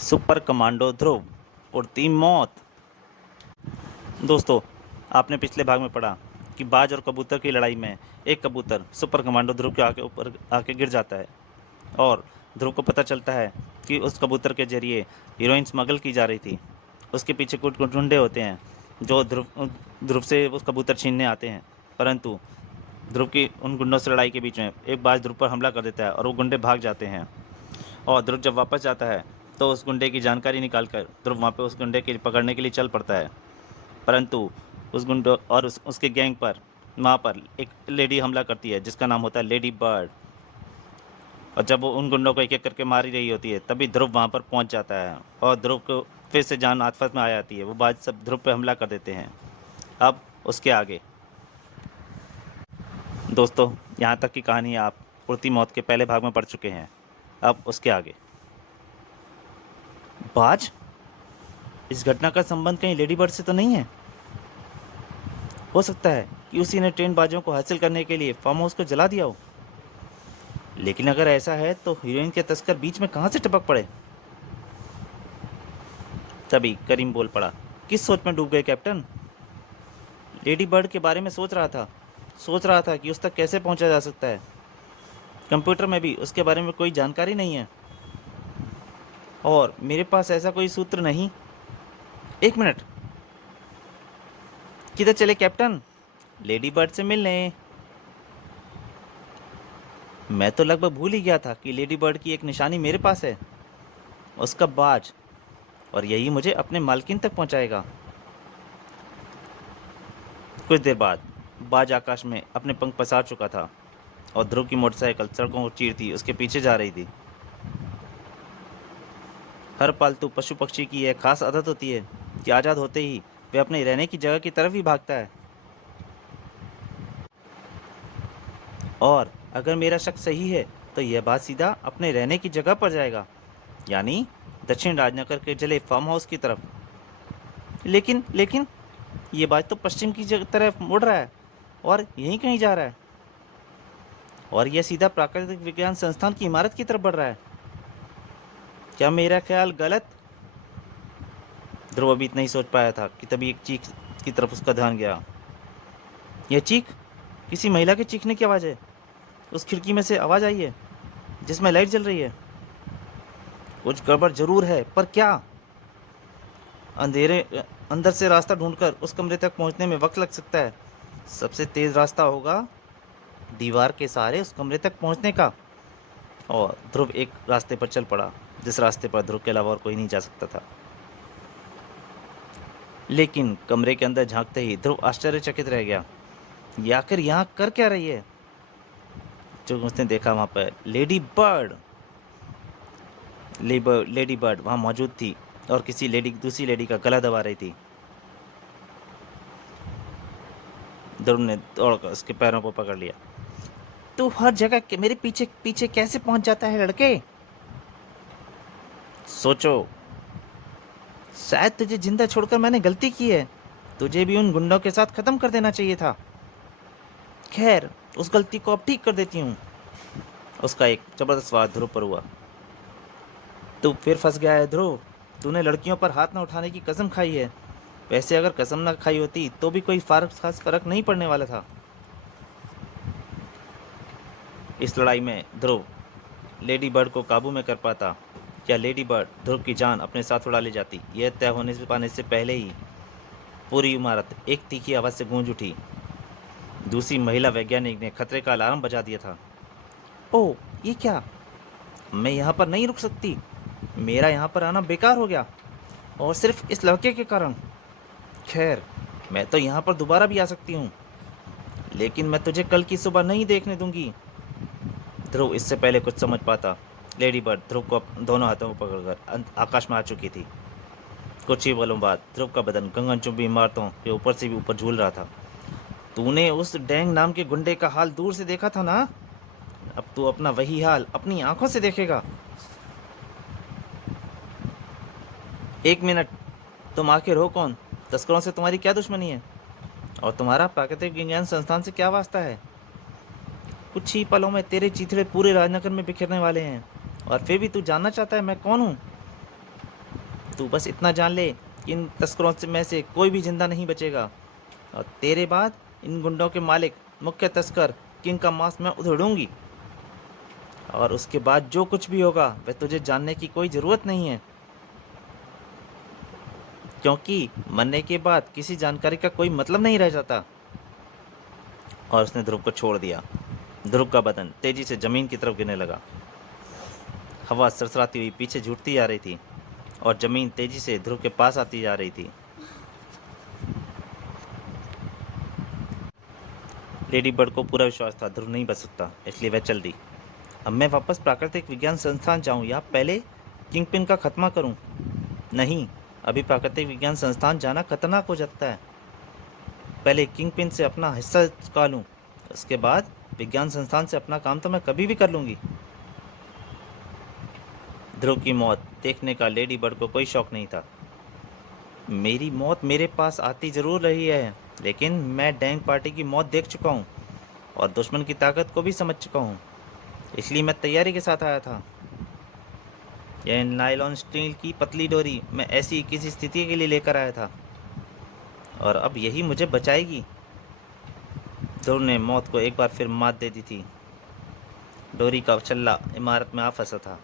Super commando ध्रुव उड़ती मौत। दोस्तों, आपने पिछले भाग में पढ़ा कि बाज और कबूतर की लड़ाई में एक कबूतर सुपर कमांडो ध्रुव के आके ऊपर आके गिर जाता है और ध्रुव को पता चलता है कि उस कबूतर के जरिए हीरोइन स्मगल की जा रही थी। उसके पीछे कुछ कुछ गुंडे होते हैं जो ध्रुव से उस कबूतर छीनने आते हैं, परंतु ध्रुव की उन गुंडों से लड़ाई के बीच में एक बाज ध्रुव पर हमला कर देता है और वो गुंडे भाग जाते हैं। और ध्रुव जब वापस जाता है तो उस गुंडे की जानकारी निकालकर ध्रुव वहाँ पे उस गुंडे के पकड़ने के लिए चल पड़ता है, परंतु उस गुंडों और उसके गैंग पर वहाँ पर एक लेडी हमला करती है जिसका नाम होता है लेडी बर्ड। और जब वो उन गुंडों को एक एक करके मार ही रही होती है तभी ध्रुव वहाँ पर पहुँच जाता है और ध्रुव को फिर से जान आतफत में आ जाती है। वो बात सब ध्रुव पे हमला कर देते हैं। अब उसके आगे दोस्तों, यहाँ तक की कहानी आप उड़ती मौत के पहले भाग में पढ़ चुके हैं। अब उसके आगे बाज, इस घटना का संबंध कहीं लेडी बर्ड से तो नहीं है? हो सकता है कि उसी ने ट्रेन बाजों को हासिल करने के लिए फार्म हाउस को जला दिया हो। लेकिन अगर ऐसा है तो हीरोइन के तस्कर बीच में कहाँ से टपक पड़े? तभी करीम बोल पड़ा, किस सोच में डूब गए कैप्टन? लेडी बर्ड के बारे में सोच रहा था कि उस तक कैसे पहुंचा जा सकता है। कंप्यूटर में भी उसके बारे में कोई जानकारी नहीं है और मेरे पास ऐसा कोई सूत्र नहीं। एक मिनट, किधर चले कैप्टन? लेडी बर्ड से मिलने। मैं तो लगभग भूल ही गया था कि लेडी बर्ड की एक निशानी मेरे पास है, उसका बाज, और यही मुझे अपने मालकिन तक पहुंचाएगा। कुछ देर बाद बाज आकाश में अपने पंख पसार चुका था और ध्रुव की मोटरसाइकिल सड़कों को चीरती उसके पीछे जा रही थी। हर पालतू पशु पक्षी की यह खास आदत होती है कि आज़ाद होते ही वे अपने रहने की जगह की तरफ ही भागता है। और अगर मेरा शक सही है तो यह बात सीधा अपने रहने की जगह पर जाएगा, यानी दक्षिण राजनगर के जले फार्म हाउस की तरफ। लेकिन ये बात तो पश्चिम की तरफ मुड़ रहा है और यहीं कहीं जा रहा है, और यह सीधा प्राकृतिक विज्ञान संस्थान की इमारत की तरफ बढ़ रहा है। क्या मेरा ख्याल गलत? ध्रुव अभी इतना ही सोच पाया था कि तभी एक चीख की तरफ उसका ध्यान गया। यह चीख किसी महिला के चीखने की आवाज़ है। उस खिड़की में से आवाज़ आई है जिसमें लाइट जल रही है। कुछ गड़बड़ जरूर है, पर क्या? अंदर से रास्ता ढूंढकर उस कमरे तक पहुंचने में वक्त लग सकता है। सबसे तेज़ रास्ता होगा दीवार के सहारे उस कमरे तक पहुंचने का। और ध्रुव एक रास्ते पर चल पड़ा जिस रास्ते पर ध्रुव के अलावा और कोई नहीं जा सकता था। लेकिन कमरे के अंदर झांकते ही ध्रुव आश्चर्यचकित रह गया। ये आखिर यहाँ कर क्या रही है? जो उसने देखा वहाँ पर लेडी बर्ड वहाँ मौजूद थी और दूसरी लेडी का गला दबा रही थी। ध्रुव ने दौड़कर उसके पैरों को पकड़ लिया। तू हर जगह मेरे पीछे पीछे कैसे पहुंच जाता है लड़के? सोचो, शायद तुझे जिंदा छोड़कर मैंने गलती की है। तुझे भी उन गुंडों के साथ खत्म कर देना चाहिए था। खैर, उस गलती को अब ठीक कर देती हूँ। उसका एक जबरदस्त वार ध्रुव पर हुआ। तू फिर फंस गया है ध्रुव। तूने लड़कियों पर हाथ न उठाने की कसम खाई है। वैसे अगर कसम न खाई होती तो भी कोई खास फर्क नहीं पड़ने वाला था। इस लड़ाई में ध्रुव लेडी बर्ड को काबू में कर पाता या लेडी बर्ड ध्रुव की जान अपने साथ उड़ा ले जाती, यह तय होने से पाने से पहले ही पूरी इमारत एक तीखी आवाज़ से गूंज उठी। दूसरी महिला वैज्ञानिक ने खतरे का अलार्म बजा दिया था। ओह, ये क्या? मैं यहाँ पर नहीं रुक सकती। मेरा यहाँ पर आना बेकार हो गया, और सिर्फ इस लड़के के कारण। खैर, मैं तो यहाँ पर दोबारा भी आ सकती हूँ, लेकिन मैं तुझे कल की सुबह नहीं देखने दूंगी। ध्रुव इससे पहले कुछ समझ पाता, लेडी बर्ड ध्रुव को दोनों हाथों में पकड़कर आकाश में आ चुकी थी। कुछ ही पलों बाद ध्रुव का बदन गगनचुंबी इमारतों के ऊपर से भी ऊपर झूल रहा था। तूने उस डैंग नाम के गुंडे का हाल दूर से देखा था ना? अब तू अपना वही हाल अपनी आंखों से देखेगा। एक मिनट, तुम आखिर हो कौन? तस्करों से तुम्हारी क्या दुश्मनी है? और तुम्हारा प्राकृतिक विज्ञान संस्थान से क्या वास्ता है? कुछ ही पलों में तेरे चीथड़े पूरे राजनगर में बिखरने वाले हैं, और फिर भी तू जानना चाहता है मैं कौन हूँ? तू बस इतना जान ले कि इन तस्करों से में से कोई भी जिंदा नहीं बचेगा, और तेरे बाद इन गुंडों के मालिक मुख्य तस्कर किंग का मांस मैं उधेड़ूंगी, और उसके बाद जो कुछ भी होगा वह तुझे जानने की कोई ज़रूरत नहीं है, क्योंकि मरने के बाद किसी जानकारी का कोई मतलब नहीं रह जाता। और उसने ध्रुव को छोड़ दिया। ध्रुव का बदन तेजी से जमीन की तरफ गिरने लगा। हवा सरसराती हुई पीछे झूठती जा रही थी और जमीन तेजी से ध्रुव के पास आती जा रही थी। लेडी बर्ड को पूरा विश्वास था ध्रुव नहीं बच सकता, इसलिए वह चल दी। अब मैं वापस प्राकृतिक विज्ञान संस्थान जाऊं या पहले किंगपिन का खात्मा करूं? नहीं, अभी प्राकृतिक विज्ञान संस्थान जाना खतरनाक हो जाता है। पहले किंगपिन से अपना हिस्सा चुका लूं, उसके बाद विज्ञान संस्थान से अपना काम तो मैं कभी भी कर लूंगी। ध्रुव की मौत देखने का लेडी बर्ड को कोई शौक नहीं था। मेरी मौत मेरे पास आती जरूर रही है, लेकिन मैं डैंग पार्टी की मौत देख चुका हूँ और दुश्मन की ताकत को भी समझ चुका हूँ, इसलिए मैं तैयारी के साथ आया था। यह नायलॉन स्टील की पतली डोरी मैं ऐसी किसी स्थिति के लिए लेकर आया था, और अब यही मुझे बचाएगी। ध्रुव ने मौत को एक बार फिर मात दे दी थी। डोरी का छल्ला इमारत में आ फंसा था।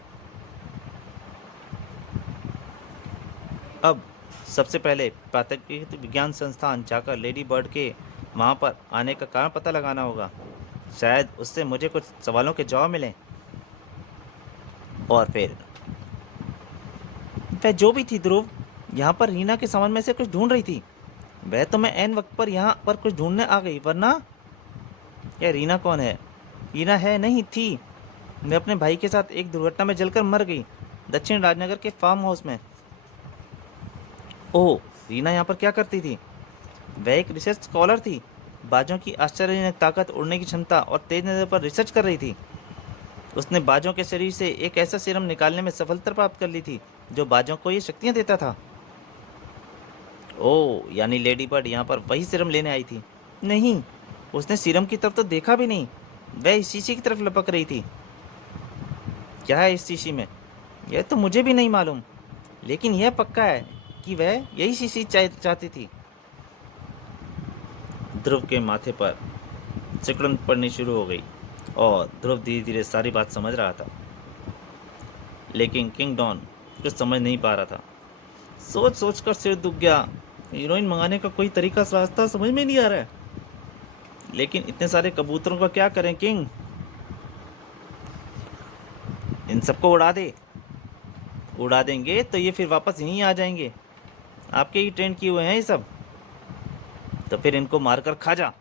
अब सबसे पहले प्राकृतिक विज्ञान संस्थान जाकर लेडी बर्ड के वहाँ पर आने का कारण पता लगाना होगा। शायद उससे मुझे कुछ सवालों के जवाब मिलें। और फिर वह जो भी थी ध्रुव, यहाँ पर रीना के सामान में से कुछ ढूंढ रही थी। वह तो मैं ऐन वक्त पर यहाँ पर कुछ ढूंढने आ गई, वरना यह रीना कौन है? रीना है नहीं थी। मैं अपने भाई के साथ एक दुर्घटना में जलकर मर गई, दक्षिण राजनगर के फार्म हाउस में। ओह, रीना यहाँ पर क्या करती थी? वह एक रिसर्च स्कॉलर थी। बाजों की आश्चर्यजनक ताकत, उड़ने की क्षमता और तेज नज़र पर रिसर्च कर रही थी। उसने बाजों के शरीर से एक ऐसा सीरम निकालने में सफलता प्राप्त कर ली थी जो बाजों को ये शक्तियाँ देता था। ओह, यानी लेडी बर्ड यहाँ पर वही सीरम लेने आई थी? नहीं, उसने सीरम की तरफ तो देखा भी नहीं। वह इस शीशी की तरफ लपक रही थी। क्या है इस शीशी में, यह तो मुझे भी नहीं मालूम, लेकिन यह पक्का है कि वह यही शीशी चाहती थी। ध्रुव के माथे पर सिकुड़न पड़नी शुरू हो गई और ध्रुव धीरे धीरे सारी बात समझ रहा था, लेकिन किंग डॉन कुछ समझ नहीं पा रहा था। सोच सोच कर सिर दुख गया। हीरोइन मंगाने का कोई तरीका रास्ता समझ में नहीं आ रहा है, लेकिन इतने सारे कबूतरों का क्या करें किंग? इन सबको उड़ा दे। उड़ा देंगे तो ये फिर वापस यहीं आ जाएंगे। आपके ही ट्रेंड किए हुए हैं ये सब, तो फिर इनको मारकर खा जा।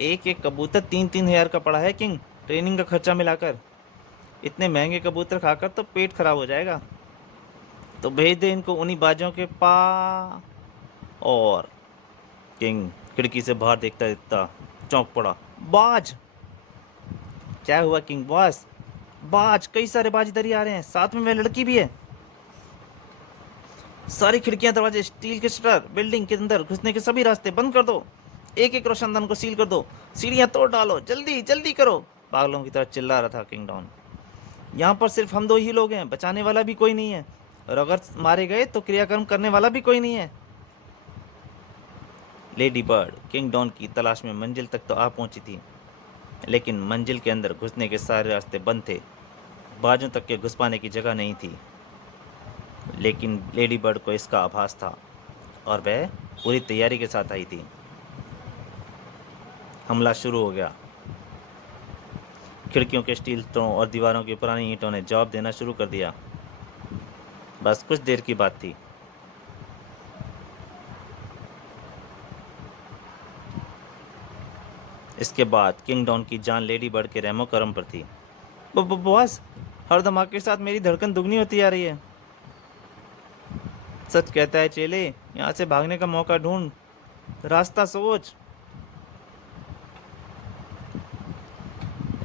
एक एक कबूतर 3-3 हज़ार का पड़ा है किंग, ट्रेनिंग का खर्चा मिलाकर। इतने महंगे कबूतर खाकर तो पेट खराब हो जाएगा। तो भेज दे इनको उन्हीं बाजों के पास। और किंग खिड़की से बाहर देखता देखता चौंक पड़ा। बाज! क्या हुआ किंग बॉस? बाज, कई सारे बाज इधर ही आ रहे हैं, साथ में वह लड़की भी है। सारी खिड़कियां, दरवाजे, स्टील के शटर, बिल्डिंग के अंदर घुसने के सभी रास्ते बंद कर दो। एक एक रोशनदान को सील कर दो। सीढ़ियां तोड़ डालो, जल्दी जल्दी करो। पागलों की तरह चिल्ला रहा था किंग डॉन। यहाँ पर सिर्फ हम दो ही लोग हैं, बचाने वाला भी कोई नहीं है, और अगर मारे गए तो क्रियाक्रम करने वाला भी कोई नहीं है। लेडी बर्ड किंग डॉन की तलाश में मंजिल तक तो आ पहुंची थी, लेकिन मंजिल के अंदर घुसने के सारे रास्ते बंद थे। बाजों तक के घुस पाने की जगह नहीं थी। लेकिन लेडी बर्ड को इसका आभास था और वह पूरी तैयारी के साथ आई थी। हमला शुरू हो गया। खिड़कियों के स्टील तोड़ों और दीवारों की पुरानी ईंटों ने जवाब देना शुरू कर दिया। बस कुछ देर की बात थी। इसके बाद किंग डॉन की जान लेडी बर्ड के रहमो करम पर थी। बॉस, हर धमाके के साथ मेरी धड़कन दुगनी होती जा रही है। सच कहता है चेले, यहाँ से भागने का मौका ढूंढ, रास्ता सोच।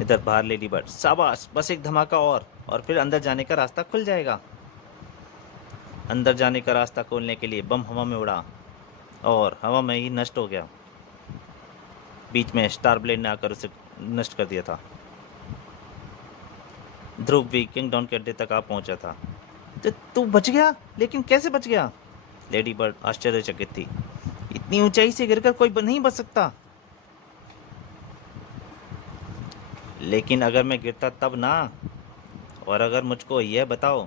इधर बाहर लेडी बर्ड, शाबाश, बस एक धमाका और फिर अंदर जाने का रास्ता खुल जाएगा। अंदर जाने का रास्ता खोलने के लिए बम हवा में उड़ा और हवा में ही नष्ट हो गया। बीच में स्टार ब्लेड ने आकर उसे नष्ट कर दिया था। ध्रुव भी किंग डॉन के अड्डे तक आ पहुंचा था। तो तू बच गया, लेकिन कैसे बच गया? लेडी बर्ड आश्चर्यचकित थी। इतनी ऊंचाई से गिरकर कोई नहीं बच सकता। लेकिन अगर मैं गिरता तब ना। और अगर मुझको यह बताओ,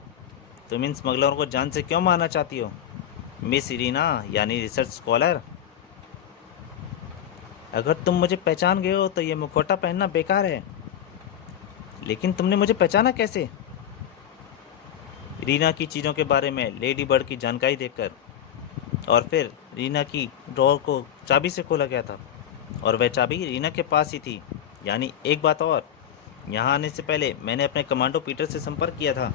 तुम इन स्मगलरों को जान से क्यों मारना चाहती हो, मिस इरीना, यानी रिसर्च स्कॉलर? अगर तुम मुझे पहचान गए हो तो ये मुखौटा पहनना बेकार है। लेकिन तुमने मुझे पहचाना कैसे? रीना की चीज़ों के बारे में लेडी बर्ड की जानकारी देकर, और फिर रीना की ड्रॉर को चाबी से खोला गया था, और वह चाबी रीना के पास ही थी। यानी एक बात और, यहाँ आने से पहले मैंने अपने कमांडो पीटर से संपर्क किया था,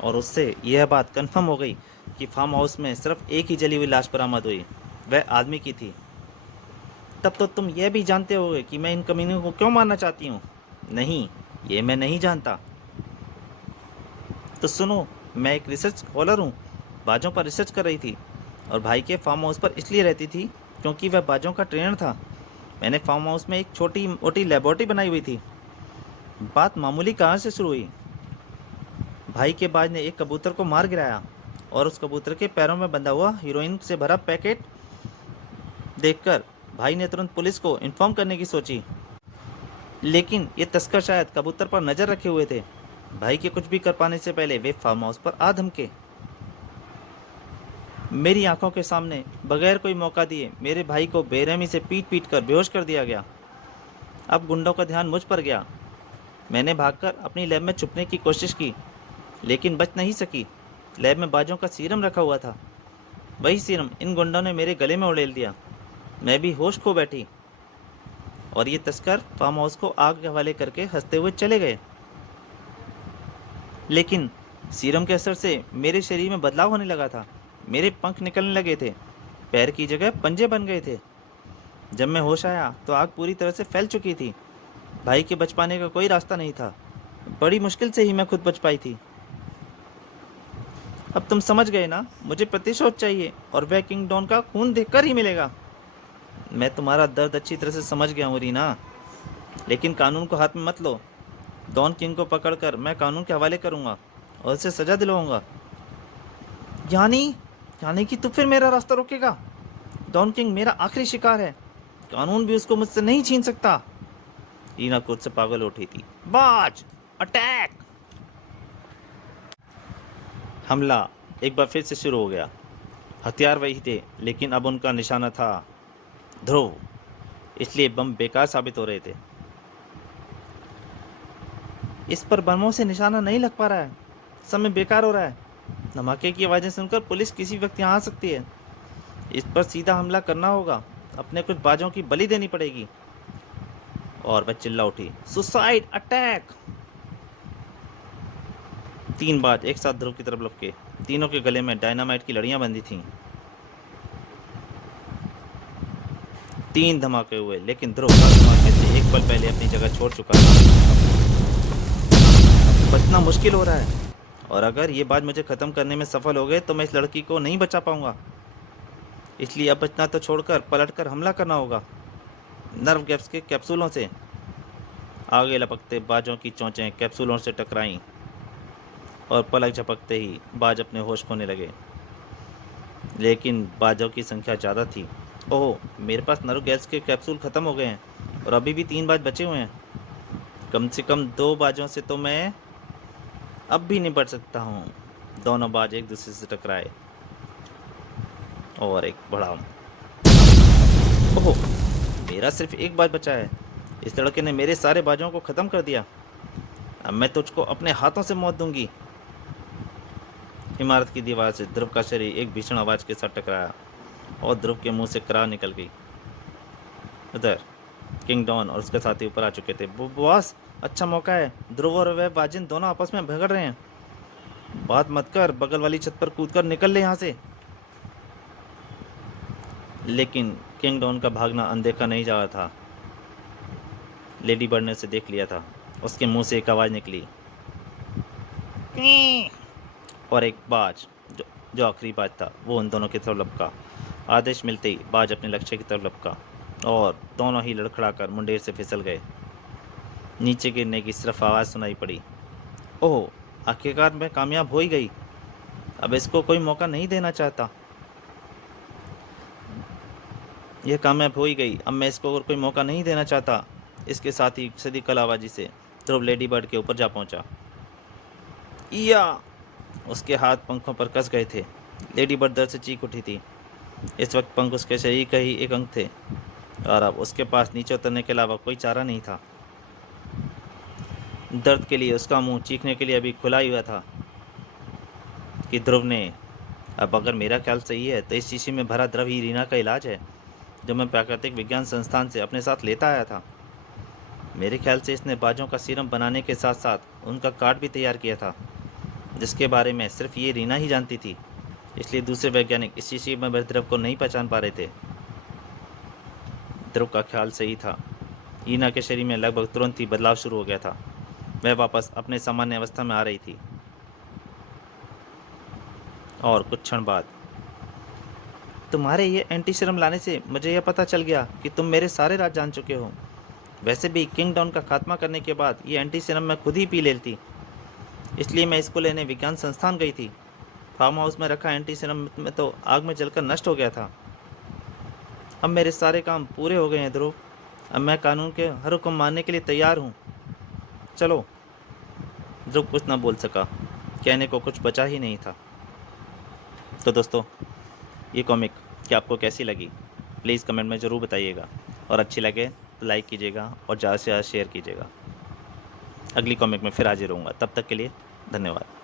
और उससे यह बात कंफर्म हो गई कि फार्म हाउस में सिर्फ एक ही जली हुई लाश बरामद हुई, वह आदमी की थी। तब तो तुम यह भी जानते होगे कि मैं इन कमीनों को क्यों मारना चाहती हूँ। नहीं, ये मैं नहीं जानता। तो सुनो, मैं एक रिसर्च स्कॉलर हूँ, बाजों पर रिसर्च कर रही थी, और भाई के फार्म हाउस पर इसलिए रहती थी क्योंकि वह बाजों का ट्रेनर था। मैंने फार्म हाउस में एक छोटी मोटी लेबोरेटरी बनाई हुई थी। बात मामूली कहाँ से शुरू हुई। भाई के बाज ने एक कबूतर को मार गिराया, और उस कबूतर के पैरों में बंधा हुआ हीरोइन से भरा पैकेट देखकर भाई ने तुरंत पुलिस को इन्फॉर्म करने की सोची। लेकिन ये तस्कर शायद कबूतर पर नज़र रखे हुए थे। भाई के कुछ भी कर पाने से पहले वे फार्म हाउस पर आ धमके। मेरी आंखों के सामने बगैर कोई मौका दिए मेरे भाई को बेरहमी से पीट पीट कर बेहोश कर दिया गया। अब गुंडों का ध्यान मुझ पर गया। मैंने भागकर अपनी लैब में छुपने की कोशिश की, लेकिन बच नहीं सकी। लैब में बाजों का सीरम रखा हुआ था। वही सीरम इन गुंडों ने मेरे गले में उड़ेल दिया। मैं भी होश खो बैठी, और ये तस्कर फार्म हाउस को आग के हवाले करके हंसते हुए चले गए। लेकिन सीरम के असर से मेरे शरीर में बदलाव होने लगा था। मेरे पंख निकलने लगे थे, पैर की जगह पंजे बन गए थे। जब मैं होश आया तो आग पूरी तरह से फैल चुकी थी। भाई के बच पाने का कोई रास्ता नहीं था। बड़ी मुश्किल से ही मैं खुद बच पाई थी। अब तुम समझ गए ना, मुझे प्रतिशोध चाहिए, और वह किंग डॉन का खून देखकर ही मिलेगा। मैं तुम्हारा दर्द अच्छी तरह से समझ गया हूँ रीना, लेकिन कानून को हाथ में मत लो। डॉन किंग को पकड़कर मैं कानून के हवाले करूँगा और उसे सजा दिलवाऊंगा। यानी यानी कि तू फिर मेरा रास्ता रोकेगा? डॉन किंग मेरा आखिरी शिकार है, कानून भी उसको मुझसे नहीं छीन सकता। रीना खुद से पागल हो उठी थी। बाज, अटैक! हमला एक बार फिर से शुरू हो गया। हथियार वही थे, लेकिन अब उनका निशाना था ध्रुव, इसलिए बम बेकार साबित हो रहे थे। इस पर बमों से निशाना नहीं लग पा रहा है, समय बेकार हो रहा है। धमाके की आवाज़ें सुनकर पुलिस किसी वक्त यहाँ आ सकती है। इस पर सीधा हमला करना होगा, अपने कुछ बाजों की बलि देनी पड़ेगी। और वह चिल्ला उठी, सुसाइड अटैक! 3 बाज एक साथ ध्रुव की तरफ लपके। तीनों के गले में डायनामाइट की लड़ियां बंधी थीं। 3 धमाके हुए, लेकिन ध्रुव हर धमाके से एक पल पहले अपनी जगह छोड़ चुका था। बचना मुश्किल हो रहा है, और अगर ये बात मुझे ख़त्म करने में सफल हो गए तो मैं इस लड़की को नहीं बचा पाऊंगा। इसलिए अब बचना तो छोड़कर पलटकर हमला करना होगा, नर्व गैप्स के कैप्सूलों से। आगे लपकते बाजों की चोंचें कैप्सूलों से टकराईं, और पलक झपकते ही बाज अपने होश खोने लगे। लेकिन बाजों की संख्या ज़्यादा थी। ओह, मेरे पास नर्व गैस के कैप्सूल ख़त्म हो गए हैं, और अभी भी 3 बाज बचे हुए हैं। कम से कम 2 बाजों से तो मैं अब भी निपट सकता हूँ। दोनों बाज एक दूसरे से टकराए, और एक बड़ा ओह, मेरा सिर्फ एक बाज बचा है। इस लड़के ने मेरे सारे बाजों को ख़त्म कर दिया। अब मैं तुझको अपने हाथों से मौत दूंगी। इमारत की दीवार से ध्रुव का शरीर एक भीषण आवाज़ के साथ टकराया, और ध्रुव के मुंह से कराह निकल गई। उधर किंग डॉन और उसके साथी ऊपर आ चुके थे। बॉस, अच्छा मौका है, ध्रुव और वह बाजिन दोनों आपस में झगड़ रहे हैं। बात मत कर, बगल वाली छत पर कूदकर निकल ले यहाँ से। लेकिन किंग डॉन का भागना अनदेखा नहीं जा रहा था। लेडी बर्ड ने उसे देख लिया था। उसके मुंह से एक आवाज़ निकली, और एक बाज, जो आखिरी बाज था, वो उन दोनों की तरफ लपका। आदेश मिलते ही बाज अपने लक्ष्य की तरफ लपका, और दोनों ही लड़खड़ाकर मुंडेर से फिसल गए। नीचे गिरने की सिर्फ आवाज़ सुनाई पड़ी। ओह, आखिरकार मैं कामयाब हो ही गई। अब इसको कोई मौका नहीं देना चाहता। यह कामयाब हो ही गई। अब मैं इसको और कोई मौका नहीं देना चाहता। इसके साथ ही सदी आवाज़ी से ध्रुव लेडी बर्ड के ऊपर जा पहुंचा। या उसके हाथ पंखों पर कस गए थे। लेडी बर्ड दर्द से चीख उठी थी। इस वक्त पंख उसके शरीर का ही एक अंग थे और अब उसके पास नीचे उतरने के अलावा कोई चारा नहीं था। दर्द के लिए उसका मुंह चीखने के लिए अभी खुला ही हुआ था कि ध्रुव ने, अब अगर मेरा ख्याल सही है तो इस शीशी में भरा द्रव ही रीना का इलाज है जो मैं प्राकृतिक विज्ञान संस्थान से अपने साथ लेता आया था। मेरे ख्याल से इसने बाजों का सीरम बनाने के साथ साथ उनका कार्ड भी तैयार किया था जिसके बारे में सिर्फ ये रीना ही जानती थी। इसलिए दूसरे वैज्ञानिक इस शीशी में भरे द्रव को नहीं पहचान पा रहे थे। ध्रुव का ख्याल सही था। रीना के शरीर में लगभग तुरंत ही बदलाव शुरू हो गया था। वह वापस अपने सामान्य अवस्था में आ रही थी। और कुछ क्षण बाद, तुम्हारे ये एंटी सीरम लाने से मुझे यह पता चल गया कि तुम मेरे सारे राज जान चुके हो। वैसे भी किंग डाउन का खात्मा करने के बाद ये एंटी सीरम मैं खुद ही पी लेती, इसलिए मैं इसको लेने विज्ञान संस्थान गई थी। फार्म हाउस में रखा एंटी सीरम में तो आग में जलकर नष्ट हो गया था। अब मेरे सारे काम पूरे हो गए हैं ध्रुव। अब मैं कानून के हर हुक्म मानने के लिए तैयार हूँ। चलो। ध्रुव कुछ ना बोल सका। कहने को कुछ बचा ही नहीं था। तो दोस्तों, ये कॉमिक क्या आपको कैसी लगी प्लीज़ कमेंट में ज़रूर बताइएगा और अच्छी लगे तो लाइक कीजिएगा और ज़्यादा से ज़्यादा शेयर कीजिएगा। अगली कॉमिक में फिर हाजिर रहूँगा। तब तक के लिए धन्यवाद।